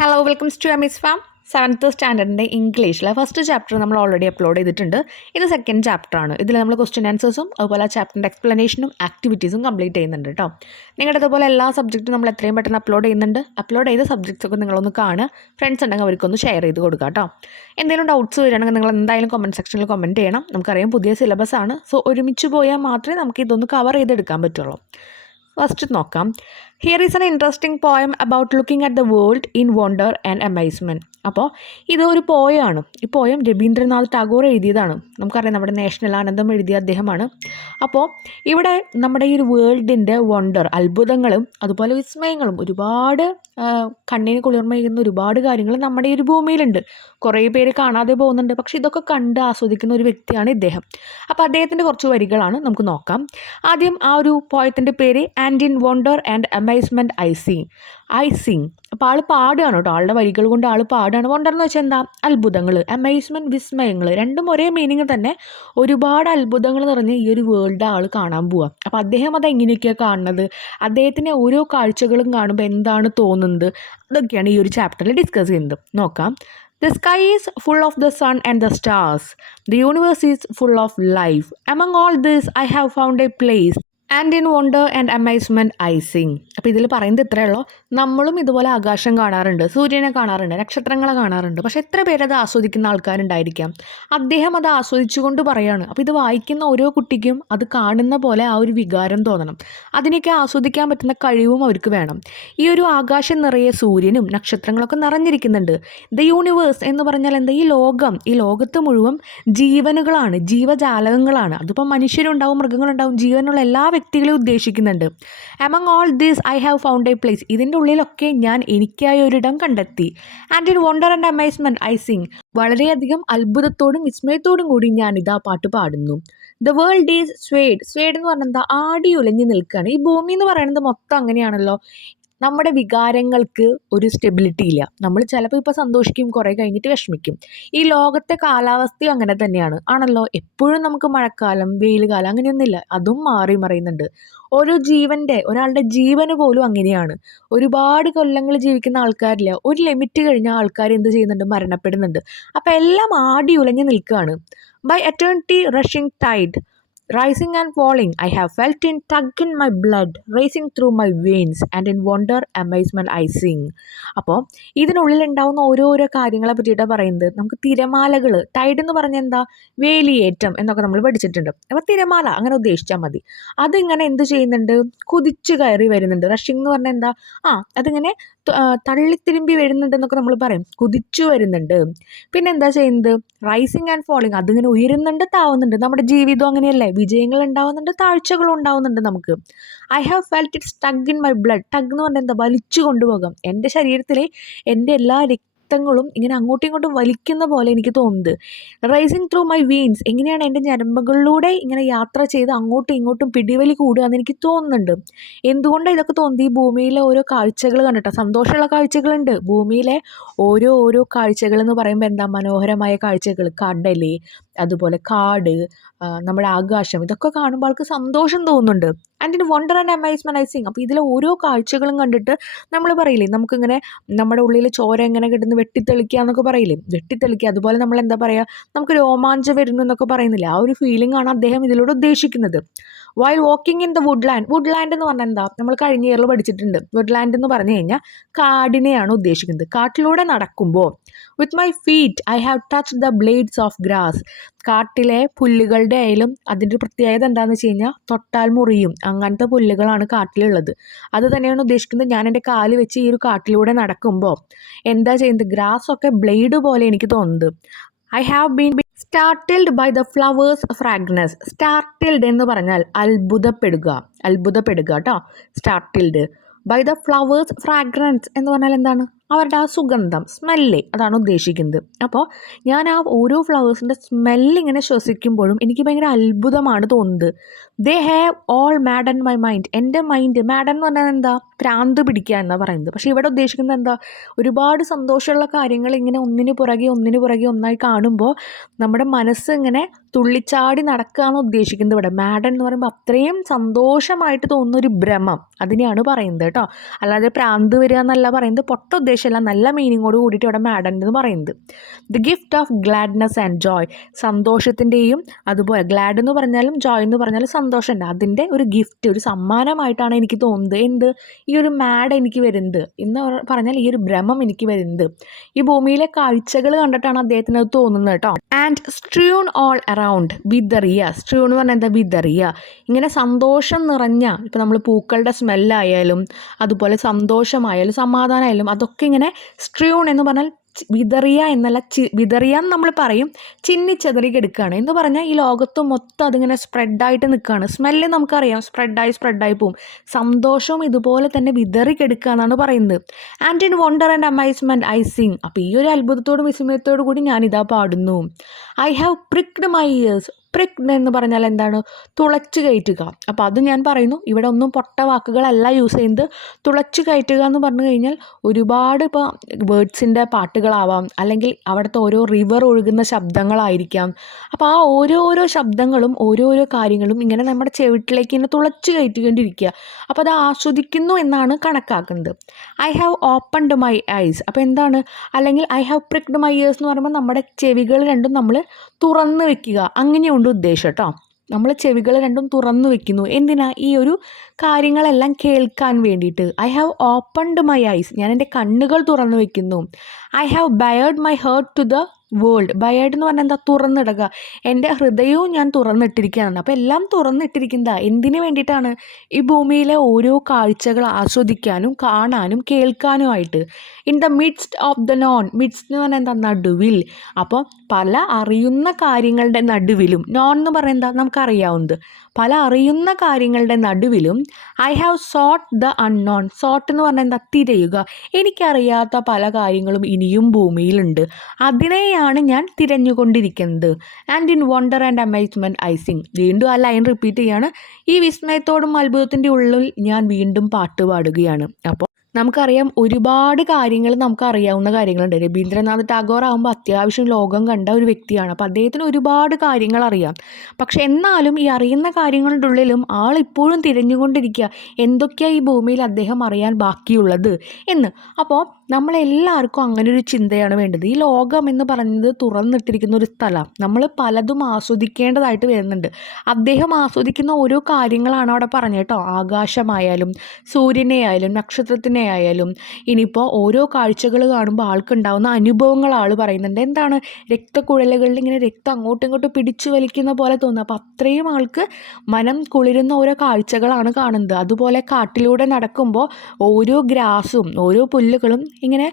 Hello welcomes to എമിസ് farm. 7th സ്റ്റാൻഡേർഡിൻ്റെ ഇംഗ്ലീഷിലെ ഫസ്റ്റ് ചാപ്റ്റർ നമ്മൾ ഓൾറെഡി അപ്ലോഡ് ചെയ്തിട്ടുണ്ട്. ഇത് സെക്കൻഡ് ചാപ്റ്ററാണ്. ഇതിൽ നമ്മൾ ക്വസ്റ്റ്യൻ ആൻസേഴ്സും അതുപോലെ ആ ചാപ്റ്ററിൻ്റെ എക്സ്പ്ലനേഷനും ആക്ടിവിറ്റീസും കംപ്ലീറ്റ് ചെയ്യുന്നുണ്ട് കേട്ടോ. നിങ്ങളുടെ അതുപോലെ എല്ലാ സബ്ജക്റ്റും നമ്മൾ എത്രയും പെട്ടെന്ന് അപ്ലോഡ് ചെയ്യുന്നുണ്ട്. അപ്ലോഡ് ചെയ്ത സബ്ജക്ട്സ് ഒക്കെ നിങ്ങളൊന്ന് കാണുക, ഫ്രണ്ട്സ് ഉണ്ടെങ്കിൽ അവർക്കൊന്ന് ഷെയർ ചെയ്ത് കൊടുക്കുക കേട്ടോ. എന്തെങ്കിലും ഡൗട്ട്സ് വരികയാണെങ്കിൽ നിങ്ങൾ എന്തായാലും കമൻറ്റ് സെക്ഷനിൽ കമൻറ്റ് ചെയ്യണം. നമുക്കറിയാം പുതിയ സിലബസ് ആണ്, സോ ഒരുമിച്ച് പോയാൽ മാത്രമേ നമുക്ക് ഇതൊന്ന് കവർ ചെയ്തെടുക്കാൻ പറ്റുള്ളൂ. ഫസ്റ്റ് നോക്കാം. Here is an interesting poem about looking at the world in wonder and amazement. അപ്പോൾ ഇതൊരു പോയമാണ്. ഈ പോയം രവീന്ദ്രനാഥ് ടാഗോർ എഴുതിയതാണ്. നമുക്കറിയാം നമ്മുടെ നാഷണൽ ആനന്ദം എഴുതിയ അദ്ദേഹമാണ്. അപ്പോൾ ഇവിടെ നമ്മുടെ ഈ ഒരു വേൾഡിൻ്റെ വണ്ടർ, അത്ഭുതങ്ങളും അതുപോലെ വിസ്മയങ്ങളും, ഒരുപാട് കണ്ണിന് കുളിർമയുന്ന ഒരുപാട് കാര്യങ്ങൾ നമ്മുടെ ഈ ഒരു ഭൂമിയിലുണ്ട്. കുറേ പേര് കാണാതെ പോകുന്നുണ്ട്, പക്ഷേ ഇതൊക്കെ കണ്ട് ആസ്വദിക്കുന്ന ഒരു വ്യക്തിയാണ് ഇദ്ദേഹം. അപ്പോൾ അദ്ദേഹത്തിൻ്റെ കുറച്ച് വരികളാണ് നമുക്ക് നോക്കാം. ആദ്യം ആ ഒരു പോയത്തിൻ്റെ പേര് and in wonder and amazement I sing. അപ്പോൾ ആൾ പാടുകയാണ് കേട്ടോ. ആളുടെ വരികൾ കൊണ്ട് ആൾ പാടുകയാണ്. വണ്ടർ എന്ന് വെച്ചാൽ എന്താ? അത്ഭുതങ്ങൾ. അമേസ്മെൻറ്റ്, വിസ്മയങ്ങൾ, രണ്ടും ഒരേ മീനിങ് തന്നെ. ഒരുപാട് അത്ഭുതങ്ങൾ നിറഞ്ഞ് ഈ ഒരു വേൾഡ് ആൾ കാണാൻ പോവുക. അപ്പോൾ അദ്ദേഹം അത് എങ്ങനെയൊക്കെയാണ് കാണുന്നത്, അദ്ദേഹത്തിൻ്റെ ഓരോ കാഴ്ചകളും കാണുമ്പോൾ എന്താണ് തോന്നുന്നത്, അതൊക്കെയാണ് ഈ ഒരു ചാപ്റ്ററിൽ ഡിസ്കസ് ചെയ്യുന്നത്. നോക്കാം. The sky is full of the sun and the stars. The universe is full of life. Among all this, I have found a place. And in wonder and amazement I sing. അപ്പോൾ ഇതിൽ പറയുന്നത് ഇത്രയേ ഉള്ളൂ. നമ്മളും ഇതുപോലെ ആകാശം കാണാറുണ്ട്, സൂര്യനെ കാണാറുണ്ട്, നക്ഷത്രങ്ങളെ കാണാറുണ്ട്. പക്ഷേ എത്ര പേരത് ആസ്വദിക്കുന്ന ആൾക്കാരുണ്ടായിരിക്കാം? അദ്ദേഹം അത് ആസ്വദിച്ചുകൊണ്ട് പറയാണ്. അപ്പോൾ ഇത് വായിക്കുന്ന ഓരോ കുട്ടിക്കും അത് കാണുന്ന പോലെ ആ ഒരു വികാരം തോന്നണം. അതിനൊക്കെ ആസ്വദിക്കാൻ പറ്റുന്ന കഴിവും അവർക്ക് വേണം. ഈ ഒരു ആകാശം നിറയെ സൂര്യനും നക്ഷത്രങ്ങളൊക്കെ നിറഞ്ഞിരിക്കുന്നുണ്ട്. ദ യൂണിവേഴ്സ് എന്ന് പറഞ്ഞാൽ എന്താ? ഈ ലോകത്ത് മുഴുവൻ ജീവനുകളാണ്, ജീവജാലകങ്ങളാണ്. അതിപ്പോൾ മനുഷ്യരുണ്ടാവും, മൃഗങ്ങളുണ്ടാവും, ജീവനുള്ള എല്ലാ വ്യക്തികളെ ഉദ്ദേശിക്കുന്നുണ്ട്. Among all this I have found A place. ഇതിൻ്റെ ഉള്ളിലൊക്കെ ഞാൻ എനിക്കായി ഒരിടം കണ്ടെത്തി. And in wonder and amazement I Singh. വളരെയധികം അത്ഭുതത്തോടും വിസ്മയത്തോടും കൂടി ഞാൻ ഇതാ പാട്ട് പാടുന്നു. ദ വേൾഡ് ഈസ് സ്വേഡ് എന്ന് പറഞ്ഞാൽ എന്താ? ആടി ഉലഞ്ഞു നിൽക്കുകയാണ്. ഈ ഭൂമി എന്ന് പറയുന്നത് മൊത്തം അങ്ങനെയാണല്ലോ. നമ്മുടെ വികാരങ്ങൾക്ക് ഒരു സ്റ്റെബിലിറ്റി ഇല്ല. നമ്മൾ ചിലപ്പോൾ ഇപ്പോൾ സന്തോഷിക്കും, കുറേ കഴിഞ്ഞിട്ട് വിഷമിക്കും. ഈ ലോകത്തെ കാലാവസ്ഥയും അങ്ങനെ തന്നെയാണ് ആണല്ലോ. എപ്പോഴും നമുക്ക് മഴക്കാലം, വെയിൽ കാലം അങ്ങനെയൊന്നുമില്ല. അതും മാറി മറിയുന്നുണ്ട്. ഒരാളുടെ ജീവന് പോലും അങ്ങനെയാണ്. ഒരുപാട് കൊല്ലങ്ങൾ ജീവിക്കുന്ന ആൾക്കാരില്ല. ഒരു ലിമിറ്റ് കഴിഞ്ഞാൽ ആൾക്കാർ എന്ത് ചെയ്യുന്നുണ്ട്? മരണപ്പെടുന്നുണ്ട്. അപ്പോൾ എല്ലാം ആടി ഉലഞ്ഞു നിൽക്കുകയാണ്. By eternity rushing tide rising and falling, I have felt it tug in my blood, racing through my veins, and in wonder, amazement I sing. അപ്പോൾ ഇതിനുള്ളിലുണ്ടാവുന്ന ഓരോരോ കാര്യങ്ങളെ പറ്റിയിട്ടാണ് പറയുന്നത്. നമുക്ക് തിരമാലകൾ, ടൈഡ് എന്ന് പറഞ്ഞാൽ എന്താ? വേലിയേറ്റം എന്നൊക്കെ നമ്മൾ പഠിച്ചിട്ടുണ്ട്. അപ്പോൾ തിരമാല അങ്ങനെ ഉദ്ദേശിച്ചാൽ മതി. അതിങ്ങനെ എന്ത് ചെയ്യുന്നുണ്ട്? കുതിച്ചു കയറി വരുന്നുണ്ട്. റഷിംഗ് എന്ന് പറഞ്ഞാൽ എന്താ? അതിങ്ങനെ തള്ളിത്തിരുമ്പി വരുന്നുണ്ടെന്നൊക്കെ നമ്മൾ പറയും. കുതിച്ചു വരുന്നുണ്ട്. പിന്നെ എന്താ ചെയ്യുന്നത്? Rising and falling. അതിങ്ങനെ ഉയരുന്നുണ്ട്, താവുന്നുണ്ട്. നമ്മുടെ ജീവിതം അങ്ങനെയല്ലേ? വിജയങ്ങൾ ഉണ്ടാവുന്നുണ്ട്, താഴ്ചകളും ഉണ്ടാവുന്നുണ്ട് നമുക്ക്. I have felt it tug in my blood. Tug എന്ന് പറഞ്ഞാൽ എന്താ? വലിച്ചു കൊണ്ടുപോകാം. എൻ്റെ ശരീരത്തിലെ എൻ്റെ എല്ലാ രക്തങ്ങളും ഇങ്ങനെ അങ്ങോട്ടും ഇങ്ങോട്ടും വലിക്കുന്ന പോലെ എനിക്ക് തോന്നുന്നത്. Rising through my veins. എങ്ങനെയാണ് എൻ്റെ ഞരമ്പുകളിലൂടെ ഇങ്ങനെ യാത്ര ചെയ്ത് അങ്ങോട്ടും ഇങ്ങോട്ടും പിടിവലി കൂടുക എന്ന് എനിക്ക് തോന്നുന്നുണ്ട്. എന്തുകൊണ്ടാണ് ഇതൊക്കെ തോന്നുന്നത്? ഈ ഭൂമിയിലെ ഓരോ കാഴ്ചകൾ കണ്ടിട്ട്. സന്തോഷമുള്ള കാഴ്ചകളുണ്ട്. ഭൂമിയിലെ ഓരോ കാഴ്ചകൾ എന്ന് പറയുമ്പോൾ എന്താ? മനോഹരമായ കാഴ്ചകൾ, കടല്, അതുപോലെ കാട്, നമ്മുടെ ആകാശം, ഇതൊക്കെ കാണുമ്പോൾ ആൾക്ക് സന്തോഷം തോന്നുന്നുണ്ട്. And in wonder and amazement I sing. അപ്പോൾ ഇതിലെ ഓരോ കാഴ്ചകളും കണ്ടിട്ട് നമ്മൾ പറയില്ലേ, നമുക്കിങ്ങനെ നമ്മുടെ ഉള്ളിൽ ചോര എങ്ങനെ കിട്ടുന്നു, വെട്ടിത്തെളിക്കുക എന്നൊക്കെ പറയില്ലേ? വെട്ടിത്തെളിക്കുക. അതുപോലെ നമ്മൾ എന്താ പറയുക? നമുക്ക് രോമാഞ്ചം വരുന്നു എന്നൊക്കെ പറയുന്നില്ല. ആ ഒരു ഫീലിംഗ് ആണ് അദ്ദേഹം ഇതിലൂടെ ഉദ്ദേശിക്കുന്നത്. While walking in the Woodland എന്ന് പറഞ്ഞാൽ എന്താ? നമ്മൾ കഴിഞ്ഞ ഇയറിൽ പഠിച്ചിട്ടുണ്ട്. വുഡ്ലാൻഡ് എന്ന് പറഞ്ഞു കഴിഞ്ഞാൽ കാടിനെയാണ് ഉദ്ദേശിക്കുന്നത്. കാട്ടിലൂടെ നടക്കുമ്പോൾ with my feet I have touch the blades of grass. കാട്ടിലെ പുല്ലുകളുടെ ആയാലും അതിൻ്റെ പ്രത്യേകത എന്താണെന്ന് വെച്ച് കഴിഞ്ഞാൽ തൊട്ടാൽ മുറിയും, അങ്ങനത്തെ പുല്ലുകളാണ് കാട്ടിലുള്ളത്. അത് തന്നെയാണ് ഉദ്ദേശിക്കുന്നത്. ഞാൻ എൻ്റെ കാല് വെച്ച് ഈ ഒരു കാട്ടിലൂടെ നടക്കുമ്പോൾ എന്താ ചെയ്യുന്നത്? ഗ്രാസ് ഒക്കെ ബ്ലേഡ് പോലെ എനിക്ക് തോന്നുന്നത്. I have been startled by the flowers fragrance. Startled എന്ന് പറഞ്ഞാൽ അത്ഭുതപ്പെടുക കേട്ടോ. Startled by the flowers fragrance എന്ന് പറഞ്ഞാൽ എന്താണ്? അവരുടെ ആ സുഗന്ധം, സ്മെല്ല്, അതാണ് ഉദ്ദേശിക്കുന്നത്. അപ്പോൾ ഞാൻ ആ ഓരോ ഫ്ലവേഴ്സിൻ്റെ സ്മെല്ലിങ്ങനെ ശ്വസിക്കുമ്പോഴും എനിക്ക് ഭയങ്കര അത്ഭുതമാണ് തോന്നുന്നത്. They have all mad and my mind. എൻ്റെ മൈൻഡ്, മാഡ് എന്ന് പറഞ്ഞാൽ എന്താ? ഭ്രാന്ത് പിടിക്കുക എന്നാണ് പറയുന്നത്. പക്ഷേ ഇവിടെ ഉദ്ദേശിക്കുന്നത് എന്താ? ഒരുപാട് സന്തോഷമുള്ള കാര്യങ്ങൾ ഇങ്ങനെ ഒന്നിനു പുറകെ ഒന്നായി കാണുമ്പോൾ നമ്മുടെ മനസ്സ് ഇങ്ങനെ തുള്ളിച്ചാടി നടക്കുകയാണ് ഉദ്ദേശിക്കുന്നത് ഇവിടെ. മാഡ് എന്ന് പറയുമ്പോൾ അത്രയും സന്തോഷമായിട്ട് തോന്നുന്ന ഒരു ഭ്രമം, അതിനെയാണ് പറയുന്നത് കേട്ടോ. അല്ലാതെ ഭ്രാന്ത് വരിക എന്നല്ല പറയുന്നത്. പൊട്ട ഉദ്ദേശമല്ല, നല്ല മീനിങ്ങോട് കൂടിയിട്ട് ഇവിടെ മാഡൻ എന്ന് പറയുന്നത്. The gift of gladness and joy, സന്തോഷത്തിൻ്റെയും അതുപോലെ ഗ്ലാഡ് എന്ന് പറഞ്ഞാലും ജോയ് എന്ന് പറഞ്ഞാലും സന്തോഷമുണ്ട്, അതിൻ്റെ ഒരു ഗിഫ്റ്റ്, ഒരു സമ്മാനമായിട്ടാണ് എനിക്ക് തോന്നുന്നത്. എന്ത്? ഈ ഒരു മാഡ് എനിക്ക് വരുന്നത് എന്ന് പറഞ്ഞാൽ ഈ ഒരു ഭ്രമം എനിക്ക് വരുന്നത് ഈ ഭൂമിയിലെ കാഴ്ചകൾ കണ്ടിട്ടാണ് അദ്ദേഹത്തിന് അത് തോന്നുന്നത് കേട്ടോ. ആൻഡ് സ്ട്രൂൺ ഓൾ അറൗണ്ട് വിതറിയ, സ്ട്രൂ എന്ന് പറഞ്ഞാൽ എന്താ? വിതറിയ. ഇങ്ങനെ സന്തോഷം നിറഞ്ഞ, ഇപ്പോൾ നമ്മൾ പൂക്കളുടെ സ്മെല്ലായാലും അതുപോലെ സന്തോഷമായാലും സമാധാനമായാലും അതൊക്കെ ഇങ്ങനെ സ്ട്രൂൺ എന്ന് പറഞ്ഞാൽ വിതറിയ എന്നല്ല, വിതറിയ എന്ന് നമ്മൾ പറയും, ചിന്നിച്ചെതറി കിടക്കുകയാണ് എന്ന് പറഞ്ഞാൽ ഈ ലോകത്ത് മൊത്തം അതിങ്ങനെ സ്പ്രെഡായിട്ട് നിൽക്കുകയാണ്. സ്മെല്ല് നമുക്കറിയാം, സ്പ്രെഡായി പോവും. സന്തോഷവും ഇതുപോലെ തന്നെ വിതറി കിടക്കുക എന്നാണ് പറയുന്നത്. And in wonder and amazement I sing, അപ്പോൾ ഈ ഒരു അത്ഭുതത്തോടും വിസ്മയത്തോടു കൂടി ഞാനിതാ പാടുന്നു. I have pricked my ears. Pricked എന്ന് പറഞ്ഞാൽ എന്താണ്? തുളച്ചു കയറ്റുക. അപ്പോൾ അത് ഞാൻ പറയുന്നു, ഇവിടെ ഒന്നും പൊട്ട വാക്കുകളല്ല യൂസ് ചെയ്യുന്നത്. തുളച്ചു കയറ്റുക എന്ന് പറഞ്ഞു കഴിഞ്ഞാൽ ഒരുപാട് ഇപ്പോൾ ബേർഡ്സിൻ്റെ പാട്ടുകളാവാം, അല്ലെങ്കിൽ അവിടുത്തെ ഓരോ റിവർ ഒഴുകുന്ന ശബ്ദങ്ങളായിരിക്കാം. അപ്പോൾ ആ ഓരോരോ ശബ്ദങ്ങളും ഓരോരോ കാര്യങ്ങളും ഇങ്ങനെ നമ്മുടെ ചെവിട്ടിലേക്ക് ഇങ്ങനെ തുളച്ചു കയറ്റിക്കൊണ്ടിരിക്കുക. അപ്പോൾ അത് ആസ്വദിക്കുന്നു എന്നാണ് കണക്കാക്കുന്നത്. I have opened my ice, അപ്പോൾ എന്താണ്? അല്ലെങ്കിൽ I have pricked my years എന്ന് പറയുമ്പോൾ നമ്മുടെ ചെവികൾ രണ്ടും നമ്മൾ തുറന്ന് വെക്കുക, അങ്ങനെയുണ്ട് ഉദ്ദേശം കേട്ടോ. നമ്മൾ ചെവികൾ രണ്ടും തുറന്നു വെക്കുന്നു. എന്തിനാ? ഈ ഒരു കാര്യങ്ങളെല്ലാം കേൾക്കാൻ വേണ്ടിയിട്ട്. I have opened my eyes, ഞാൻ എൻ്റെ കണ്ണുകൾ തുറന്നു വെക്കുന്നു. I have bared my heart to the world. Bared എന്ന് പറഞ്ഞാൽ എന്താ? തുറന്നിടുക. എൻ്റെ ഹൃദയവും ഞാൻ തുറന്നിട്ടിരിക്കുകയാണ്. അപ്പോൾ എല്ലാം തുറന്നിട്ടിരിക്കുന്നതാണ് എന്തിനു വേണ്ടിയിട്ടാണ്? ഈ ഭൂമിയിലെ ഓരോ കാഴ്ചകൾ ആസ്വദിക്കാനും കാണാനും കേൾക്കാനുമായിട്ട്. In the midst of the known, midst എന്ന് പറഞ്ഞാൽ എന്താ? നടുവിൽ. അപ്പോൾ പല അറിയുന്ന കാര്യങ്ങളുടെ നടുവിലും, നോൺ എന്ന് പറയുന്നത് നമുക്കറിയാവുന്നത്, പല അറിയുന്ന കാര്യങ്ങളുടെ നടുവിലും I have sought the unknown. Sought എന്ന് പറഞ്ഞാൽ എന്താ? തിരയുക. എനിക്കറിയാത്ത പല കാര്യങ്ങളും ഇനിയും ഭൂമിയിലുണ്ട്, അതിനെയാണ് ഞാൻ തിരഞ്ഞുകൊണ്ടിരിക്കുന്നത്. And in wonder and amazement I sing. വീണ്ടും ആ ലൈൻ റിപ്പീറ്റ് ചെയ്യാണ്. ഈ വിസ്മയത്തോടും അത്ഭുതത്തിൻ്റെ ഉള്ളിൽ ഞാൻ വീണ്ടും പാട്ട് പാടുകയാണ്. അപ്പോൾ നമുക്കറിയാം ഒരുപാട് കാര്യങ്ങൾ നമുക്കറിയാവുന്ന കാര്യങ്ങളുണ്ട്. രവീന്ദ്രനാഥ് ടാഗോർ ആകുമ്പോൾ അത്യാവശ്യം ലോകം കണ്ട ഒരു വ്യക്തിയാണ്. അപ്പോൾ അദ്ദേഹത്തിന് ഒരുപാട് കാര്യങ്ങൾ അറിയാം. പക്ഷെ എന്നാലും ഈ അറിയുന്ന കാര്യങ്ങളുടെ ഉള്ളിലും ആളിപ്പോഴും തിരഞ്ഞുകൊണ്ടിരിക്കുക എന്തൊക്കെയാണ് ഈ ഭൂമിയിൽ അദ്ദേഹം അറിയാൻ ബാക്കിയുള്ളത് എന്ന്. അപ്പോൾ നമ്മളെല്ലാവർക്കും അങ്ങനെ ഒരു ചിന്തയാണ് വേണ്ടത്. ഈ ലോകം എന്ന് പറയുന്നത് തുറന്നിട്ടിരിക്കുന്ന ഒരു സ്ഥലമാണ്. നമ്മൾ പലതും ആസ്വദിക്കേണ്ടതായിട്ട് വരുന്നുണ്ട്. അദ്ദേഹം ആസ്വദിക്കുന്ന ഓരോ കാര്യങ്ങളാണ് അവിടെ പറഞ്ഞത് കേട്ടോ. ആകാശമായാലും സൂര്യനെ ആയാലും നക്ഷത്രത്തിനെ ആയാലും, ഇനിയിപ്പോൾ ഓരോ കാഴ്ചകൾ കാണുമ്പോൾ ആൾക്കുണ്ടാവുന്ന അനുഭവങ്ങൾ ആൾ പറയുന്നുണ്ട്. എന്താണ്? രക്തക്കുഴലുകളിൽ ഇങ്ങനെ രക്തം അങ്ങോട്ടും ഇങ്ങോട്ടും പിടിച്ചു വലിക്കുന്ന പോലെ തോന്നുക. അപ്പോൾ അത്രയും ആൾക്ക് മനം കുളിരുന്ന ഓരോ കാഴ്ചകളാണ് കാണുന്നത്. അതുപോലെ കാട്ടിലൂടെ നടക്കുമ്പോൾ ഓരോ ഗ്രാസും ഓരോ പുല്ലുകളും ഇങ്ങനെ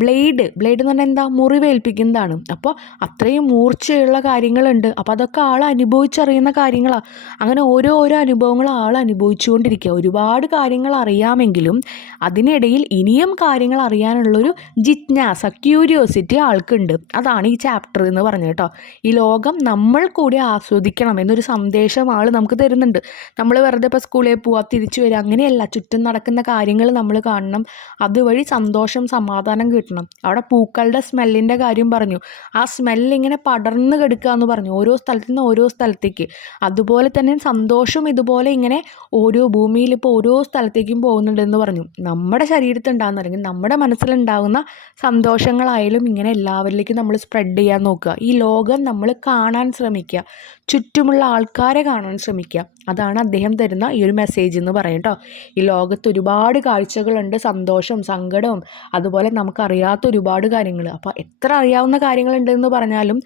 ബ്ലേഡ് എന്ന് പറഞ്ഞാൽ എന്താ? മുറിവേൽപ്പിക്കുന്നതാണ്. അപ്പോൾ അത്രയും മൂർച്ചയുള്ള കാര്യങ്ങളുണ്ട്. അപ്പോൾ അതൊക്കെ ആൾ അനുഭവിച്ചറിയുന്ന കാര്യങ്ങളാണ്. അങ്ങനെ ഓരോ അനുഭവങ്ങൾ ആൾ അനുഭവിച്ചുകൊണ്ടിരിക്കുക. ഒരുപാട് കാര്യങ്ങൾ അറിയാമെങ്കിലും അതിനിടയിൽ ഇനിയും കാര്യങ്ങൾ അറിയാനുള്ളൊരു ജിജ്ഞാസ, ക്യൂരിയോസിറ്റി ആൾക്കുണ്ട്. അതാണ് ഈ ചാപ്റ്റർ എന്ന് പറഞ്ഞത് കേട്ടോ. ഈ ലോകം നമ്മൾ കൂടി ആസ്വദിക്കണം എന്നൊരു സന്ദേശം ആൾ നമുക്ക് തരുന്നുണ്ട്. നമ്മൾ വെറുതെ ഇപ്പോൾ സ്കൂളിൽ പോവുക തിരിച്ചു വരിക അങ്ങനെയല്ല. ചുറ്റും നടക്കുന്ന കാര്യങ്ങൾ നമ്മൾ കാണണം. അതുവഴി സന്തോഷം സമാധാനം കിട്ടണം. അവിടെ പൂക്കളുടെ സ്മെല്ലിൻ്റെ കാര്യം പറഞ്ഞു. ആ സ്മെല്ലിങ്ങനെ പടർന്ന് കിടക്കുക എന്ന് പറഞ്ഞു, ഓരോ സ്ഥലത്തു നിന്ന് ഓരോ സ്ഥലത്തേക്ക്. അതുപോലെ തന്നെ സന്തോഷം ഇതുപോലെ ഇങ്ങനെ ഓരോ ഭൂമിയിൽ ഇപ്പോൾ ഓരോ സ്ഥലത്തേക്കും പോകുന്നുണ്ടെന്ന് പറഞ്ഞു. നമ്മുടെ ശരീരത്തുണ്ടാകുന്ന അല്ലെങ്കിൽ നമ്മുടെ മനസ്സിലുണ്ടാകുന്ന സന്തോഷങ്ങളായാലും ഇങ്ങനെ എല്ലാവരിലേക്കും നമ്മൾ സ്പ്രെഡ് ചെയ്യാൻ നോക്കുക. ഈ ലോകം നമ്മൾ കാണാൻ ശ്രമിക്കുക, ചുറ്റുമുള്ള ആൾക്കാരെ കാണാൻ ശ്രമിക്കുക. അതാണ് അദ്ദേഹം തരുന്ന ഈ ഒരു മെസ്സേജ് എന്ന് പറയും കേട്ടോ. ഈ ലോകത്ത് ഒരുപാട് കാഴ്ചകളുണ്ട്, സന്തോഷവും സങ്കടവും അതുപോലെ നമുക്കറിയാത്ത ഒരുപാട് കാര്യങ്ങൾ. അപ്പോൾ എത്ര അറിയാവുന്ന കാര്യങ്ങളുണ്ടെന്ന് പറഞ്ഞാലും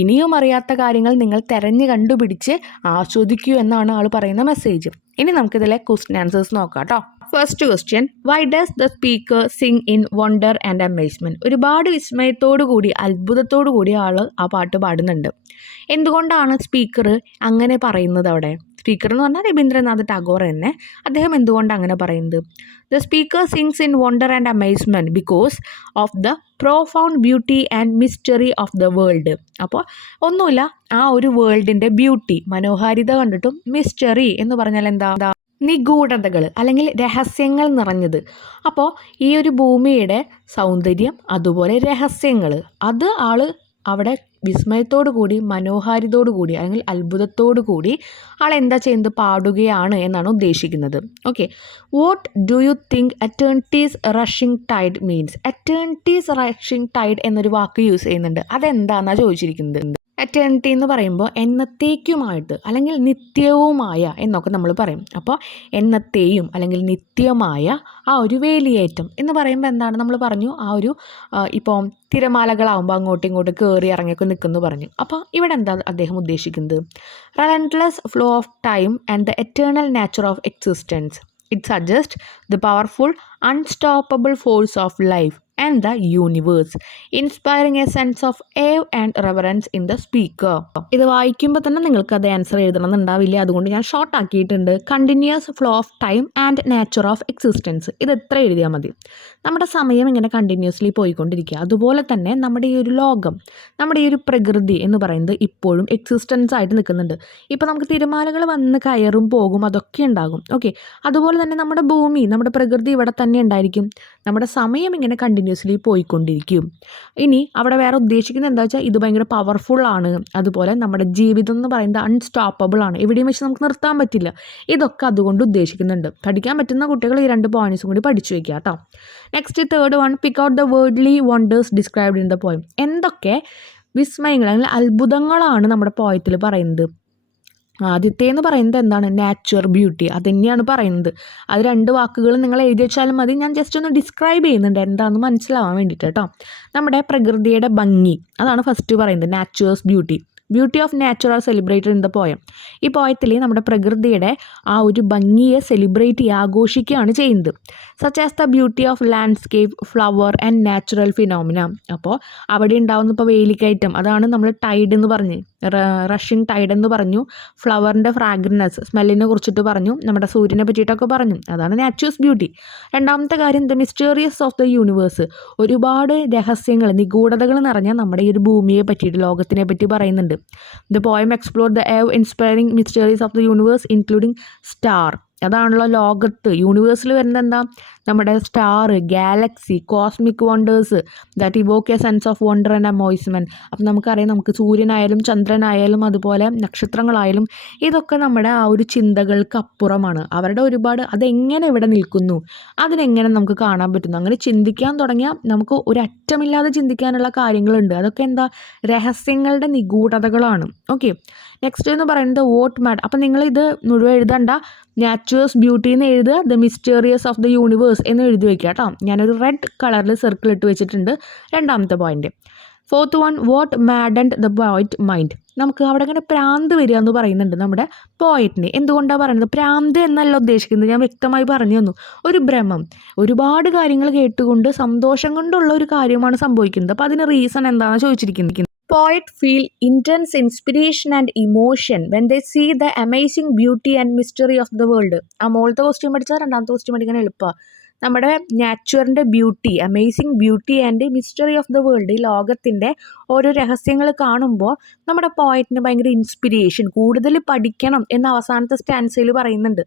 ഇനിയും അറിയാത്ത കാര്യങ്ങൾ നിങ്ങൾ തിരഞ്ഞ് കണ്ടുപിടിച്ച് ആസ്വദിക്കൂ എന്നാണ് ആൾ പറയുന്ന മെസ്സേജ്. ഇനി നമുക്കിതിലെ ക്വസ്റ്റ്യൻ ആൻസേഴ്സ് നോക്കാം കേട്ടോ. First question, why does the speaker Singh in wonder and amazement? ഒരുപാട് വിസ്മയത്തോടു കൂടി അത്ഭുതത്തോടു കൂടി ആൾ ആ പാട്ട് പാടുന്നുണ്ട്. എന്തുകൊണ്ടാണ് സ്പീക്കർ അങ്ങനെ പറയുന്നത്? അവിടെ സ്പീക്കർ എന്ന് പറഞ്ഞാൽ രവീന്ദ്രനാഥ് ടാഗോർ തന്നെ. അദ്ദേഹം എന്തുകൊണ്ടാണ് അങ്ങനെ പറയുന്നത്? The speaker sings in wonder and amazement because of the profound beauty and mystery of the world. അപ്പോൾ ഒന്നുമില്ല, ആ ഒരു വേൾഡിൻ്റെ ബ്യൂട്ടി, മനോഹാരിത കണ്ടിട്ടും മിസ്റ്ററി എന്ന് പറഞ്ഞാൽ എന്താ? നിഗൂഢതകൾ അല്ലെങ്കിൽ രഹസ്യങ്ങൾ നിറഞ്ഞത്. അപ്പോൾ ഈ ഒരു ഭൂമിയുടെ സൗന്ദര്യം അതുപോലെ രഹസ്യങ്ങൾ അത് ആൾ അവിടെ വിസ്മയത്തോടു കൂടി, മനോഹാരിതയോടു കൂടി അല്ലെങ്കിൽ അത്ഭുതത്തോടു കൂടി ആൾ എന്താ ചെയ്യുന്നത്, പാടുകയാണ് എന്നാണ് ഉദ്ദേശിക്കുന്നത്. Okay, what do you think eternity's rushing tide means? Eternity's rushing tide എന്നൊരു വാക്ക് യൂസ് ചെയ്യുന്നുണ്ട്. അതെന്താണെന്നാണ് ചോദിച്ചിരിക്കുന്നത്. എറ്റേണിറ്റി എന്ന് പറയുമ്പോൾ എന്നത്തേക്കുമായിട്ട് അല്ലെങ്കിൽ നിത്യവുമായ എന്നൊക്കെ നമ്മൾ പറയും. അപ്പോൾ എന്നത്തെയും അല്ലെങ്കിൽ നിത്യമായ ആ ഒരു വേലിയേറ്റം എന്ന് പറയുമ്പോൾ എന്താണ്, നമ്മൾ പറഞ്ഞു ആ ഒരു ഇപ്പോൾ തിരമാലകളാകുമ്പോൾ അങ്ങോട്ടും ഇങ്ങോട്ടും കയറി ഇറങ്ങിയൊക്കെ നിൽക്കുന്നു പറഞ്ഞു. അപ്പോൾ ഇവിടെ എന്താ അദ്ദേഹം ഉദ്ദേശിക്കുന്നത്? Relentless flow of time and the eternal nature of existence. It suggests the powerful, unstoppable force of life and the universe, inspiring a sense of awe and reverence in the speaker. ഇത് വായിക്കുമ്പോൾ തന്നെ നിങ്ങൾക്ക് അത് answer എഴുതണമെന്നുണ്ടാവില്ല, അതുകൊണ്ട് ഞാൻ short ആക്കിയിട്ടുണ്ട്. Continuous flow of time and nature of existence. ഇത് എത്ര എഴുതിയാൽ മതി? നമ്മുടെ സമയം ഇങ്ങനെ കണ്ടിന്യൂസ്ലി പോയിക്കൊണ്ടിരിക്കുക. അതുപോലെ തന്നെ നമ്മുടെ ഈ ഒരു ലോകം, നമ്മുടെ ഈ ഒരു പ്രകൃതി എന്ന് പറയുന്നത് ഇപ്പോഴും എക്സിസ്റ്റൻസ് ആയിട്ട് നിൽക്കുന്നുണ്ട്. ഇപ്പോൾ നമുക്ക് തിരമാലകൾ വന്ന് കയറും പോകും, അതൊക്കെ ഉണ്ടാകും. ഓക്കെ, അതുപോലെ തന്നെ നമ്മുടെ ഭൂമി, നമ്മുടെ പ്രകൃതി ഇവിടെ തന്നെ ഉണ്ടായിരിക്കും. നമ്മുടെ സമയം ഇങ്ങനെ കണ്ടിന്യൂസ്ലി പോയിക്കൊണ്ടിരിക്കും. ഇനി അവിടെ വേറെ ഉദ്ദേശിക്കുന്നത് എന്താ വെച്ചാൽ ഇത് ഭയങ്കര പവർഫുൾ ആണ്. അതുപോലെ നമ്മുടെ ജീവിതം എന്ന് പറയുന്നത് അൺസ്റ്റോപ്പബിൾ ആണ്, എവിടെയും വെച്ച് നമുക്ക് നിർത്താൻ പറ്റില്ല. ഇതൊക്കെ അതുകൊണ്ട് ഉദ്ദേശിക്കുന്നുണ്ട്. പഠിക്കാൻ പറ്റുന്ന കുട്ടികൾ ഈ 2 പോയിന്റ്സും കൂടി പഠിച്ചു വയ്ക്കുക കേട്ടോ. Next third one, pick out the worldly wonders described in the poem. എന്തൊക്കെ വിസ്മയങ്ങൾ അല്ലെങ്കിൽ അത്ഭുതങ്ങളാണ് നമ്മുടെ പോയത്തിൽ പറയുന്നത്? ആദ്യത്തേന്ന് പറയുന്നത് എന്താണ്? Nature beauty. അത് തന്നെയാണ് പറയുന്നത്. അത് 2 വാക്കുകൾ നിങ്ങൾ എഴുതി വെച്ചാലും മതി. ഞാൻ ജസ്റ്റ് ഒന്ന് ഡിസ്ക്രൈബ് ചെയ്യുന്നുണ്ട് എന്താണെന്ന് മനസ്സിലാവാൻ വേണ്ടിയിട്ട് കേട്ടോ. നമ്മുടെ പ്രകൃതിയുടെ ഭംഗി, അതാണ് ഫസ്റ്റ് പറയുന്നത്, naturals beauty. Beauty of nature are celebrated in the poem. ഈ പോയത്തിൽ നമ്മുടെ പ്രകൃതിയുടെ ആ ഒരു ഭംഗിയെ സെലിബ്രേറ്റ് ചെയ്യുക, ആഘോഷിക്കുകയാണ് ചെയ്യുന്നത്. Such as the beauty of landscape, flower and natural phenomena. അപ്പോൾ അവിടെ ഉണ്ടാകുന്ന ഇപ്പോൾ വേലിക്കയറ്റം, അതാണ് നമ്മൾ ടൈഡ് എന്ന് പറഞ്ഞ്, റഷിംഗ് ടൈഡ് എന്ന് പറഞ്ഞു. ഫ്ലവറിൻ്റെ ഫ്രാഗ്രൻസ്, സ്മെല്ലിനെ കുറിച്ചിട്ട് പറഞ്ഞു. നമ്മുടെ സൂര്യനെ പറ്റിയിട്ടൊക്കെ പറഞ്ഞു. അതാണ് നാച്ചുറൽസ് ബ്യൂട്ടി. രണ്ടാമത്തെ കാര്യം the mysterious of the universe. ഒരുപാട് രഹസ്യങ്ങൾ, നിഗൂഢതകൾ നിറഞ്ഞ നമ്മുടെ ഈ ഒരു ഭൂമിയെ പറ്റിയിട്ട്, ലോകത്തിനെ പറ്റി പറയുന്നുണ്ട്. The poem explored the awe-inspiring mysteries of the universe, including star. അതാണല്ലോ ലോകത്ത്, യൂണിവേഴ്സിൽ വരുന്നത് എന്താ? നമ്മുടെ star, galaxy, cosmic wonders that evoke a sense of wonder and amazement. അപ്പം നമുക്കറിയാം, നമുക്ക് സൂര്യനായാലും ചന്ദ്രനായാലും അതുപോലെ നക്ഷത്രങ്ങളായാലും ഇതൊക്കെ നമ്മുടെ ആ ഒരു ചിന്തകൾക്ക് അപ്പുറമാണ്. അവരുടെ ഒരുപാട്, അതെങ്ങനെ ഇവിടെ നിൽക്കുന്നു, അതിനെങ്ങനെ നമുക്ക് കാണാൻ പറ്റുന്നു, അങ്ങനെ ചിന്തിക്കാൻ തുടങ്ങിയാൽ നമുക്ക് ഒരറ്റമില്ലാതെ ചിന്തിക്കാനുള്ള കാര്യങ്ങളുണ്ട്. അതൊക്കെ എന്താ? രഹസ്യങ്ങളുടെ നിഗൂഢതകളാണ്. ഓക്കെ, നെക്സ്റ്റ് എന്ന് പറയുന്നത് വോട്ട് മാഡ്. അപ്പം നിങ്ങളിത് മുഴുവൻ എഴുതണ്ട, നാച്ചുറൽസ് ബ്യൂട്ടി എന്ന് എഴുതുക, the mysterious of the universe എന്ന് എഴുതി വയ്ക്കുക കേട്ടോ. ഞാനൊരു റെഡ് കളറിൽ സർക്കിൾ ഇട്ട് വെച്ചിട്ടുണ്ട്. രണ്ടാമത്തെ point. Fourth one, what maddened the poet mind. നമുക്ക് അവിടെ ഇങ്ങനെ പ്രാന്ത് വരിക എന്ന് പറയുന്നുണ്ട് നമ്മുടെ പോയറ്റിന്. എന്തുകൊണ്ടാണ് പറയുന്നത്? പ്രാന്ത് എന്നല്ല ഉദ്ദേശിക്കുന്നത്, ഞാൻ വ്യക്തമായി പറഞ്ഞു തന്നു. ഒരു ഭ്രമം, ഒരുപാട് കാര്യങ്ങൾ കേട്ടുകൊണ്ട് സന്തോഷം കൊണ്ടുള്ള ഒരു കാര്യമാണ് സംഭവിക്കുന്നത്. അപ്പോൾ അതിന് റീസൺ എന്താണെന്ന് ചോദിച്ചിരിക്കുന്നത്. Poet feel intense inspiration and emotion when they see the amazing beauty and mystery of the world. ആ മോളത്തെ ക്വസ്റ്റ്യൻ പഠിച്ചാൽ രണ്ടാമത്തെ ക്വസ്റ്റ്യൻ പഠിക്കാൻ എളുപ്പമാണ്. നമ്മുടെ നാച്ചുറിൻ്റെ beauty, amazing beauty and mystery of the world, ഈ ലോകത്തിൻ്റെ ഓരോ രഹസ്യങ്ങൾ കാണുമ്പോൾ നമ്മുടെ പോയറ്റിന് ഭയങ്കര ഇൻസ്പിരേഷൻ, കൂടുതൽ പഠിക്കണം എന്ന് അവസാനത്തെ സ്റ്റാൻസയിൽ പറയുന്നുണ്ട്.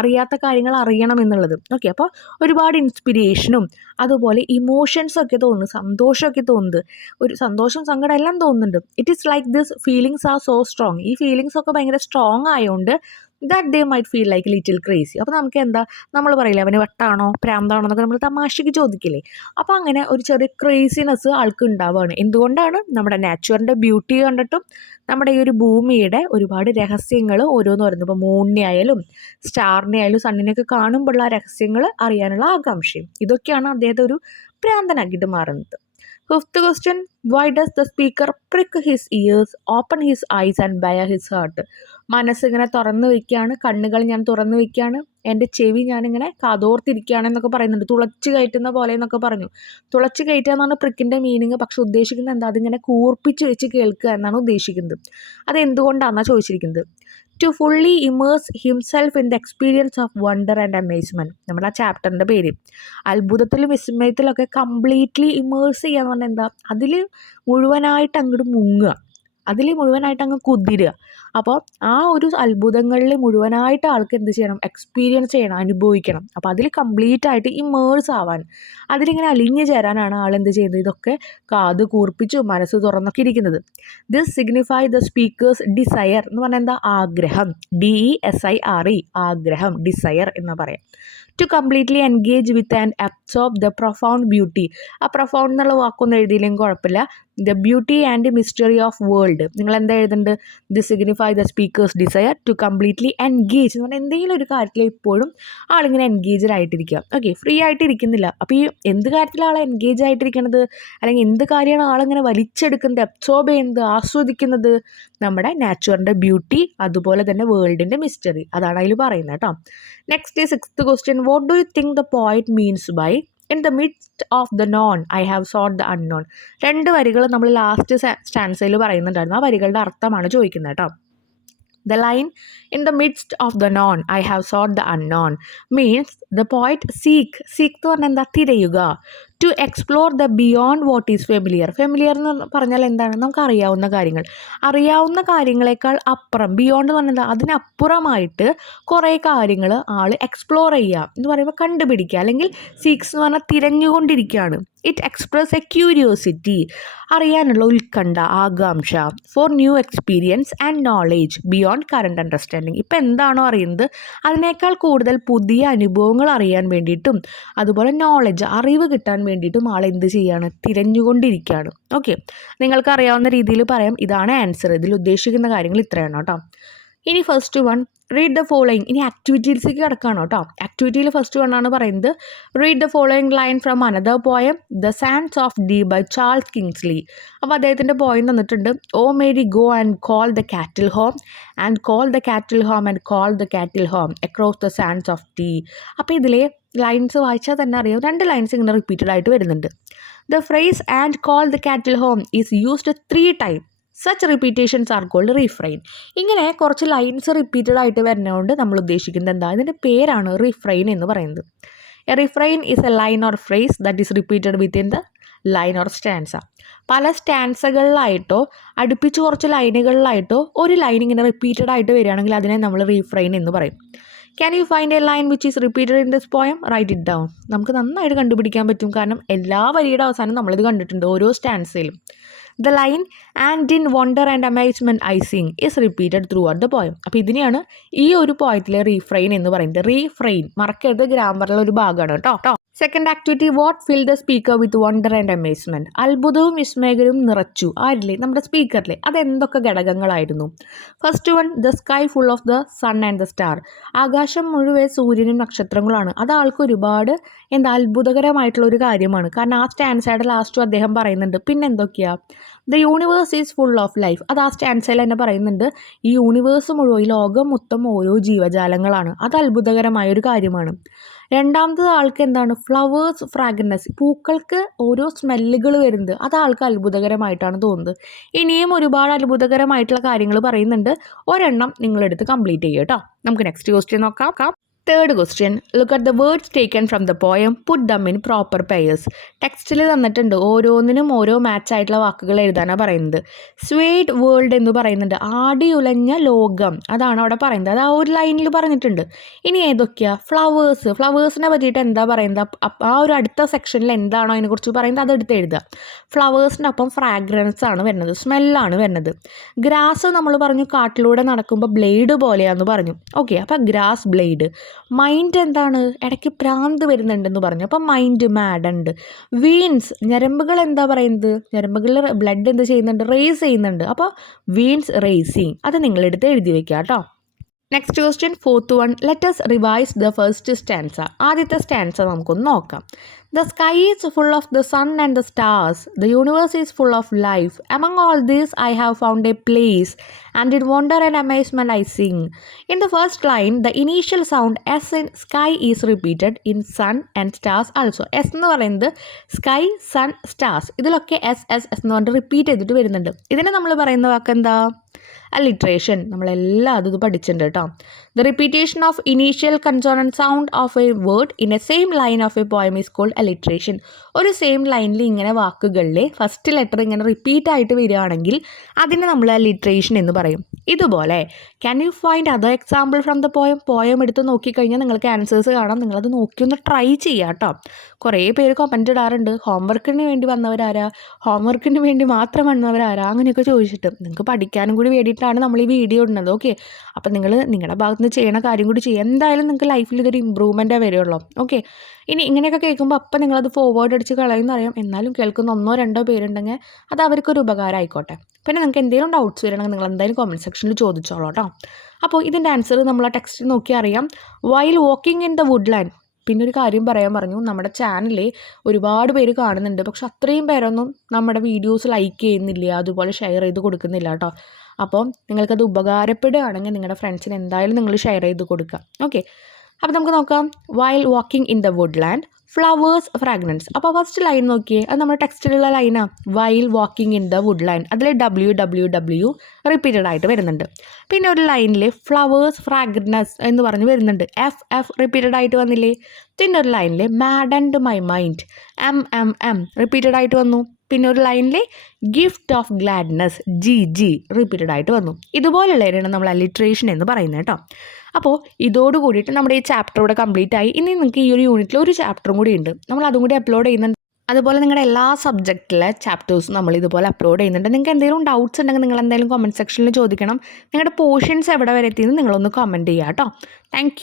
അറിയാത്ത കാര്യങ്ങൾ അറിയണം എന്നുള്ളത്. ഓക്കെ, അപ്പോൾ ഒരുപാട് ഇൻസ്പിരേഷനും അതുപോലെ ഇമോഷൻസൊക്കെ തോന്നുന്നു, സന്തോഷമൊക്കെ തോന്നുന്നത്, ഒരു സന്തോഷം സങ്കടം എല്ലാം തോന്നുന്നുണ്ട്. It is like this feelings are so strong. ഈ ഫീലിങ്സ് ഒക്കെ ഭയങ്കര സ്ട്രോങ് ആയതുകൊണ്ട് that they might feel like little crazy. അപ്പോൾ നമുക്ക് എന്താ, നമ്മൾ പറയില്ലേ അവന് വട്ടാണോ പ്രാന്താണോ എന്നൊക്കെ നമ്മൾ തമാശയ്ക്ക് ചോദിക്കില്ലേ. അപ്പോൾ അങ്ങനെ ഒരു ചെറിയ ക്രേസിനെസ് ആൾക്ക് ഉണ്ടാവുകയാണ്. എന്തുകൊണ്ടാണ്? നമ്മുടെ നാച്ചുറിൻ്റെ ബ്യൂട്ടി കണ്ടിട്ടും നമ്മുടെ ഈ ഒരു ഭൂമിയുടെ ഒരുപാട് രഹസ്യങ്ങൾ ഓരോന്ന് പറയുന്നത്, ഇപ്പോൾ മൂണിനെ ആയാലും സ്റ്റാറിനെ ആയാലും സണ്ണിനെയൊക്കെ കാണുമ്പോഴുള്ള ആ രഹസ്യങ്ങൾ അറിയാനുള്ള ആകാംക്ഷയും ഇതൊക്കെയാണ് അദ്ദേഹത്തെ ഒരു പ്രാന്തനാക്കിയിട്ട് മാറുന്നത്. Fifth question, why does the speaker prick his ears, open his eyes and bare his heart. മനസ്സിങ്ങനെ തുറന്നു വയ്ക്കുകയാണ്, കണ്ണുകൾ ഞാൻ തുറന്നു വയ്ക്കുകയാണ്, എൻ്റെ ചെവി ഞാനിങ്ങനെ കാതോർത്തിരിക്കുകയാണ് എന്നൊക്കെ പറയുന്നുണ്ട്. തുളച്ച് കയറ്റുന്ന പോലെ എന്നൊക്കെ പറഞ്ഞു. തുളച്ച് കയറ്റുക എന്നാണ് പ്രിക്കിൻ്റെ മീനിങ്. പക്ഷെ ഉദ്ദേശിക്കുന്നത് എന്താ? അതിങ്ങനെ കൂർപ്പിച്ച് വെച്ച് കേൾക്കുക എന്നാണ് ഉദ്ദേശിക്കുന്നത്. അതെന്തുകൊണ്ടാണെന്നാണ് ചോദിച്ചിരിക്കുന്നത്. To fully immerse himself in the experience of wonder and amazement. നമ്മുടെ ആ ചാപ്റ്ററിൻ്റെ പേര്. അത്ഭുതത്തിലും വിസ്മയത്തിലൊക്കെ കംപ്ലീറ്റ്ലി ഇമേഴ്സ് ചെയ്യുക എന്ന് പറഞ്ഞാൽ എന്താ? അതിൽ മുഴുവനായിട്ട് അങ്ങോട്ട് മുങ്ങുക. അതിൽ മുഴുവനായിട്ട് അങ്ങ് കുതിരുക. അപ്പോൾ ആ ഒരു അത്ഭുതങ്ങളിൽ മുഴുവനായിട്ട് ആൾക്ക് എന്ത് ചെയ്യണം, എക്സ്പീരിയൻസ് ചെയ്യണം, അനുഭവിക്കണം. അപ്പോൾ അതിൽ കംപ്ലീറ്റ് ആയിട്ട് ഇമേഴ്സ് ആവാൻ, അതിലിങ്ങനെ അലിഞ്ഞു ചേരാനാണ് ആൾ എന്ത് ചെയ്യുന്നത്, ഇതൊക്കെ കാത് കൂർപ്പിച്ചു മനസ്സ് തുറന്നൊക്കെ ഇരിക്കുന്നത്. This signify the speaker's desire എന്ന് പറഞ്ഞാൽ എന്താ, ആഗ്രഹം. DESIRE, ആഗ്രഹം, ഡിസയർ എന്ന് പറയാം. To completely engage with and absorb the profound beauty. ആ പ്രൊഫൗണ്ട് എന്നുള്ള വാക്കൊന്നും എഴുതിയില്ലെങ്കിൽ കുഴപ്പമില്ല. The beauty and mystery of world. നിങ്ങൾ എന്താ എഴുതുന്നുണ്ട്, the signify the speaker's desire to completely engage എന്ന് പറഞ്ഞാൽ എന്തെങ്കിലും ഒരു കാര്യത്തിൽ ഇപ്പോഴും ആളിങ്ങനെ എൻഗേജ്ഡ് ആയിട്ടിരിക്കുക. ഓക്കെ, ഫ്രീ ആയിട്ടിരിക്കുന്നില്ല. അപ്പോൾ ഈ എന്ത് കാര്യത്തിലാണ് ആൾ എൻഗേജ് ആയിട്ടിരിക്കുന്നത്, അല്ലെങ്കിൽ എന്ത് കാര്യമാണ് ആളിങ്ങനെ വലിച്ചെടുക്കുന്നത്, അബ്സോർബ് ചെയ്യുന്നത്, ആസ്വദിക്കുന്നത്, നമ്മുടെ നാച്ചുറിൻ്റെ ബ്യൂട്ടി, അതുപോലെ തന്നെ വേൾഡിൻ്റെ മിസ്റ്ററി, അതാണ് അതിൽ പറയുന്നത് കേട്ടോ. Next 6th question, what do you think the poet means by in the midst of the known I have sought the unknown? 2 വരികൾ നമ്മൾ ലാസ്റ്റ് സ്റ്റാൻസയിൽ പറയുന്നുണ്ടായിരുന്നു. ആ വരികളുടെ അർത്ഥമാണ് ചോദിക്കുന്നത് കേട്ടോ. The line in the midst of the known I have sought the unknown means the poet seek എന്ന് പറഞ്ഞാൽ എന്താ, തിരയുക. To explore the beyond what is familiar. Familiar എന്ന് പറഞ്ഞാൽ എന്താണ്, നമുക്ക് അറിയാവുന്ന കാര്യങ്ങൾ, അറിയാവുന്ന കാര്യങ്ങളെക്കാൾ അപ്പുറം, ബിയോണ്ട് എന്ന് പറഞ്ഞാൽ അതിനപ്പുറമായിട്ട് കുറേ കാര്യങ്ങൾ ആൾ എക്സ്പ്ലോർ ചെയ്യുക എന്ന് പറയുമ്പോൾ കണ്ടുപിടിക്കുക, അല്ലെങ്കിൽ സീക്സ് എന്ന് പറഞ്ഞാൽ തിരഞ്ഞുകൊണ്ടിരിക്കുകയാണ്. ഇറ്റ് എക്സ്പ്രസ് എ ക്യൂരിയോസിറ്റി, അറിയാനുള്ള ഉത്കണ്ഠ, ആകാംക്ഷ. For new experience and knowledge beyond current understanding. ഇപ്പം എന്താണോ അറിയുന്നത് അതിനേക്കാൾ കൂടുതൽ പുതിയ അനുഭവങ്ങൾ അറിയാൻ വേണ്ടിയിട്ടും അതുപോലെ നോളജ്, അറിവ് കിട്ടാൻ വേണ്ടിയിട്ടും ആൾ എന്ത് ചെയ്യാണ്, തിരഞ്ഞുകൊണ്ടിരിക്കുകയാണ്. ഓക്കെ, നിങ്ങൾക്ക് അറിയാവുന്ന രീതിയിൽ പറയാം. ഇതാണ് ആൻസർ. ഇതിൽ ഉദ്ദേശിക്കുന്ന കാര്യങ്ങൾ ഇത്രയാണ് കേട്ടോ. ഇനി first one, read the following. ഇനി ആക്ടിവിറ്റീസിലേക്ക് കിടക്കുകയാണ് കേട്ടോ. ആക്ടിവിറ്റിയിൽ ഫസ്റ്റ് വൺ ആണ് പറയുന്നത്, read the following line from another poem the sands of Dee by Charles Kingsley. അപ്പോൾ അദ്ദേഹത്തിൻ്റെ പോയം തന്നിട്ടുണ്ട്. O Mary go and call the cattle home and call the cattle home and call the cattle home across the sands of Dee. അപ്പോൾ ഇതിലെ lines വായിച്ചാൽ തന്നെ അറിയാം, 2 lines ഇങ്ങനെ repeated ആയിട്ട് വരുന്നുണ്ട്. The phrase and call the cattle home is used 3 times. Such repetitions are called refrain. ഇങ്ങനെ കുറച്ച് ലൈൻസ് റിപ്പീറ്റഡ് ആയിട്ട് വരുന്നതുകൊണ്ട് നമ്മൾ ഉദ്ദേശിക്കുന്നത് എന്താ, ഇതിൻ്റെ പേരാണ് റിഫ്രെയിൻ എന്ന് പറയുന്നത്. A refrain is A line or phrase that is repeated within the line or stanza. പല സ്റ്റാൻസകളിലായിട്ടോ അടുപ്പിച്ച് കുറച്ച് ലൈനുകളിലായിട്ടോ ഒരു ലൈൻ ഇങ്ങനെ റിപ്പീറ്റഡ് ആയിട്ട് വരികയാണെങ്കിൽ അതിനെ നമ്മൾ റിഫ്രെയിൻ എന്ന് പറയും. Can you find a line which is repeated in this poem? Write it down. നമുക്ക് നന്നായിട്ട് കണ്ടുപിടിക്കാൻ പറ്റും, കാരണം എല്ലാ വരിയുടെ അവസാനം നമ്മളിത് കണ്ടിട്ടുണ്ട് ഓരോ സ്റ്റാൻസയിലും. The line and in wonder and amazement I sing is repeated throughout the poem. അപ്പോൾ ഇതിനെയാണ് ഈ ഒരു പോയത്തിലെ റീഫ്രെയിൻ എന്ന് പറയുന്നത്. റീഫ്രെയിൻ മറക്കരുത്, ഗ്രാമറിലെ ഒരു ഭാഗമാണ് കേട്ടോ. Second activity, what fill the speaker with wonder and amazement. അത്ഭുതവും വിസ്മയകരവും നിറച്ചു ആരില്ലേ, നമ്മുടെ സ്പീക്കറിലെ. അതെന്തൊക്കെ ഘടകങ്ങളായിരുന്നു? First one, the sky full of the sun and the star. ആകാശം മുഴുവൻ സൂര്യനും നക്ഷത്രങ്ങളാണ്. അത് ആൾക്ക് ഒരുപാട് അത്ഭുതകരമായിട്ടുള്ള ഒരു കാര്യമാണ്. കാരണം ആ സ്റ്റാൻസയുടെ ലാസ്റ്റും അദ്ദേഹം പറയുന്നുണ്ട്. പിന്നെ എന്തൊക്കെയാ, the universe is full of life. അത് ആ സ്റ്റാൻസയിൽ തന്നെ പറയുന്നുണ്ട്. ഈ യൂണിവേഴ്സ് മുഴുവൻ, ഈ ലോകം മൊത്തം ഓരോ ജീവജാലങ്ങളാണ്. അത് അത്ഭുതകരമായ ഒരു കാര്യമാണ്. രണ്ടാമത്തത് ആൾക്ക് എന്താണ്, ഫ്ലവേഴ്സ് ഫ്രാഗ്രൻസ്, പൂക്കൾക്ക് ഓരോ സ്മെല്ലുകൾ വരുന്നത്. അത് ആൾക്ക് അത്ഭുതകരമായിട്ടാണ് തോന്നുന്നത്. ഇനിയും ഒരുപാട് അത്ഭുതകരമായിട്ടുള്ള കാര്യങ്ങൾ പറയുന്നുണ്ട്. ഒരെണ്ണം നിങ്ങളെടുത്ത് കംപ്ലീറ്റ് ചെയ്യുക കേട്ടോ. നമുക്ക് നെക്സ്റ്റ് ക്വസ്റ്റ്യൻ നോക്കാം. Third question, look at the words taken from the poem, put them in proper pairs. ടെക്സ്റ്റിൽ തന്നിട്ടുണ്ട്, ഓരോന്നിനും ഓരോ മാച്ച് ആയിട്ടുള്ള വാക്കുകൾ എഴുതാനാണ് പറയുന്നത്. സ്വേഡ് വേൾഡ് എന്ന് പറയുന്നുണ്ട്, ആടിയുലഞ്ഞ ലോകം, അതാണ് അവിടെ പറയുന്നത്. അത് ആ ഒരു ലൈനിൽ പറഞ്ഞിട്ടുണ്ട്. ഇനി ഏതൊക്കെയാ, ഫ്ലവേഴ്സിനെ പറ്റിയിട്ട് എന്താ പറയുന്നത്, ആ ഒരു അടുത്ത സെക്ഷനിൽ എന്താണോ അതിനെക്കുറിച്ച് പറയുന്നത് അതെടുത്ത് എഴുതുക. ഫ്ലവേഴ്സിൻ്റെ ഒപ്പം ഫ്രാഗ്രൻസ് ആണ് വരുന്നത്, സ്മെല്ലാണ് വരുന്നത്. ഗ്രാസ് നമ്മൾ പറഞ്ഞു കാട്ടിലൂടെ നടക്കുമ്പോൾ ബ്ലേഡ് പോലെയാണെന്ന് പറഞ്ഞു. ഓക്കെ, അപ്പോൾ ഗ്രാസ് ബ്ലേഡ്. മൈൻഡ് എന്താണ്, ഇടയ്ക്ക് പ്രാന്ത് വരുന്നുണ്ടെന്ന് പറഞ്ഞു, അപ്പം മൈൻഡ് മാഡ് ഉണ്ട്. വീൻസ്, ഞരമ്പുകൾ എന്താ പറയുന്നത്, ഞരമ്പുകളിൽ ബ്ലഡ് എന്ത് ചെയ്യുന്നുണ്ട്, റേസ് ചെയ്യുന്നുണ്ട്. അപ്പോൾ വീൻസ് റേസിങ്, അത് നിങ്ങളെടുത്ത് എഴുതി വെക്കുക കേട്ടോ. Next question, fourth one, let us revise the first stanza. ആദ്യത്തെ സ്റ്റാൻസ നമുക്കൊന്ന് നോക്കാം. The sky is full of the sun and the stars. The universe is full of life. Among all this, I have found a place, and in wonder and amazement I sing. In the first line, the initial sound S in sky is repeated in sun and stars also. S എന്ന് പറയുന്നത് sky, sun, stars. ഇതിലൊക്കെ S എന്ന് പറഞ്ഞിട്ട് repeat ചെയ്തിട്ട് വരുന്നുണ്ട്. ഇതിനെ നമ്മൾ പറയുന്ന വാക്ക് എന്താ, അലിട്രേഷൻ നമ്മളെല്ലാം അത് പഠിച്ചിട്ടുണ്ട് കേട്ടോ. The repetition of initial consonant sound of a word in a same line of a poem is called alliteration. ഒരു സെയിം ലൈനിൽ ഇങ്ങനെ വാക്കുകളിൽ ഫസ്റ്റ് ലെറ്റർ ഇങ്ങനെ റിപ്പീറ്റ് ആയിട്ട് വരികയാണെങ്കിൽ അതിനെ നമ്മൾ അലിട്രേഷൻ എന്ന് പറയും. ഇതുപോലെ can you find other example from the poem എടുത്ത് നോക്കിക്കഴിഞ്ഞാൽ നിങ്ങൾക്ക് ആൻസേഴ്സ് കാണാം. നിങ്ങളത് നോക്കി ഒന്ന് ട്രൈ ചെയ്യാം കേട്ടോ. കുറേ പേര് കമൻറ്റ് ഇടാറുണ്ട്, ഹോംവർക്കിന് വേണ്ടി വന്നവരാരാ, ഹോംവർക്കിന് വേണ്ടി മാത്രം വന്നവരാരാ, അങ്ങനെയൊക്കെ ചോദിച്ചിട്ട്. നിങ്ങൾക്ക് പഠിക്കാനും കൂടി വേണ്ടിയിട്ടാണ് നമ്മൾ ഈ വീഡിയോ ഇടുന്നത്. ഓക്കെ, അപ്പം നിങ്ങൾ നിങ്ങളുടെ ഭാഗത്ത് നിന്ന് ചെയ്യണ കാര്യം കൂടി ചെയ്യുക. എന്തായാലും നിങ്ങൾക്ക് ലൈഫിൽ ഇതൊരു ഇമ്പ്രൂവ്മെൻറ്റേ വരുള്ളൂ. ഓക്കെ, ഇനി ഇങ്ങനെയൊക്കെ കേൾക്കുമ്പോൾ അപ്പം നിങ്ങളത് ഫോർവേഡ് അടിച്ച് കളയുമെന്ന് അറിയാം. എന്നാലും കേൾക്കുന്ന 1-2 പേരുണ്ടെങ്കിൽ അത് അവർക്കൊരു ഉപകാരം ആയിക്കോട്ടെ. പിന്നെ നിങ്ങൾക്ക് എന്തെങ്കിലും ഡൗട്ട്സ് വരണമെങ്കിൽ നിങ്ങൾ എന്തായാലും കമൻറ്റ് സെക്ഷനിൽ ചോദിച്ചോളൂ കേട്ടോ. അപ്പോൾ ഇതിൻ്റെ ആൻസർ നമ്മൾ ആ ടെക്സ്റ്റ് നോക്കി അറിയാം. While walking in the Woodland. പിന്നെ ഒരു കാര്യം പറയാൻ പറഞ്ഞു, നമ്മുടെ ചാനലിൽ ഒരുപാട് പേര് കാണുന്നുണ്ട്, പക്ഷെ അത്രയും പേരൊന്നും നമ്മുടെ വീഡിയോസ് ലൈക്ക് ചെയ്യുന്നില്ല, അതുപോലെ ഷെയർ ചെയ്ത് കൊടുക്കുന്നില്ല കേട്ടോ. അപ്പോൾ നിങ്ങൾക്കത് ഉപകാരപ്പെടുകയാണെങ്കിൽ നിങ്ങളുടെ ഫ്രണ്ട്സിന് എന്തായാലും നിങ്ങൾ ഷെയർ ചെയ്ത് കൊടുക്കുക. ഓക്കെ, അപ്പോൾ നമുക്ക് നോക്കാം. While walking in the Woodland flowers fragrance. അപ്പോൾ ഫസ്റ്റ് ലൈൻ നോക്കിയേ, അത് നമ്മുടെ ടെക്സ്റ്റിലുള്ള ലൈനാണ്. While walking in the Woodland, അതിൽ WWW റിപ്പീറ്റഡ് ആയിട്ട് വരുന്നുണ്ട്. പിന്നെ ഒരു ലൈനിൽ ഫ്ലവേഴ്സ് ഫ്രാഗ്രൻസ് എന്ന് പറഞ്ഞ് വരുന്നുണ്ട്, FF റിപ്പീറ്റഡ് ആയിട്ട് വന്നില്ലേ. പിന്നെ ഒരു ലൈനിൽ മാഡൻഡ് മൈ മൈൻഡ്, MMM റിപ്പീറ്റഡ് ആയിട്ട് വന്നു. പിന്നെ ഒരു ലൈനിൽ gift of gladness, GG repeated ആയിട്ട് വന്നു. ഇതുപോലുള്ളവരാണ് നമ്മൾ അലിട്രേഷൻ എന്ന് പറയുന്നത് കേട്ടോ. അപ്പോൾ ഇതോട് കൂടിയിട്ട് നമ്മുടെ ഈ ചാപ്റ്റർ ഇവിടെ കംപ്ലീറ്റ് ആയി. ഇനി നിങ്ങൾക്ക് ഈ ഒരു യൂണിറ്റിൽ ഒരു ചാപ്റ്ററും കൂടി ഉണ്ട്, നമ്മൾ അതും കൂടി അപ്ലോഡ് ചെയ്യുന്നുണ്ട്. അതുപോലെ നിങ്ങളുടെ എല്ലാ സബ്ജക്റ്റിലെ ചാപ്റ്റേഴ്സും നമ്മൾ ഇതുപോലെ അപ്ലോഡ് ചെയ്യുന്നുണ്ട്. നിങ്ങൾക്ക് എന്തെങ്കിലും ഡൗട്ട്സ് ഉണ്ടെങ്കിൽ നിങ്ങൾ എന്തായാലും കമൻറ്റ് സെക്ഷനിൽ ചോദിക്കണം. നിങ്ങളുടെ പോർഷൻസ് എവിടെ വരെ എത്തിയെന്ന് നിങ്ങളൊന്ന് കമൻറ്റ് ചെയ്യുക കേട്ടോ. താങ്ക്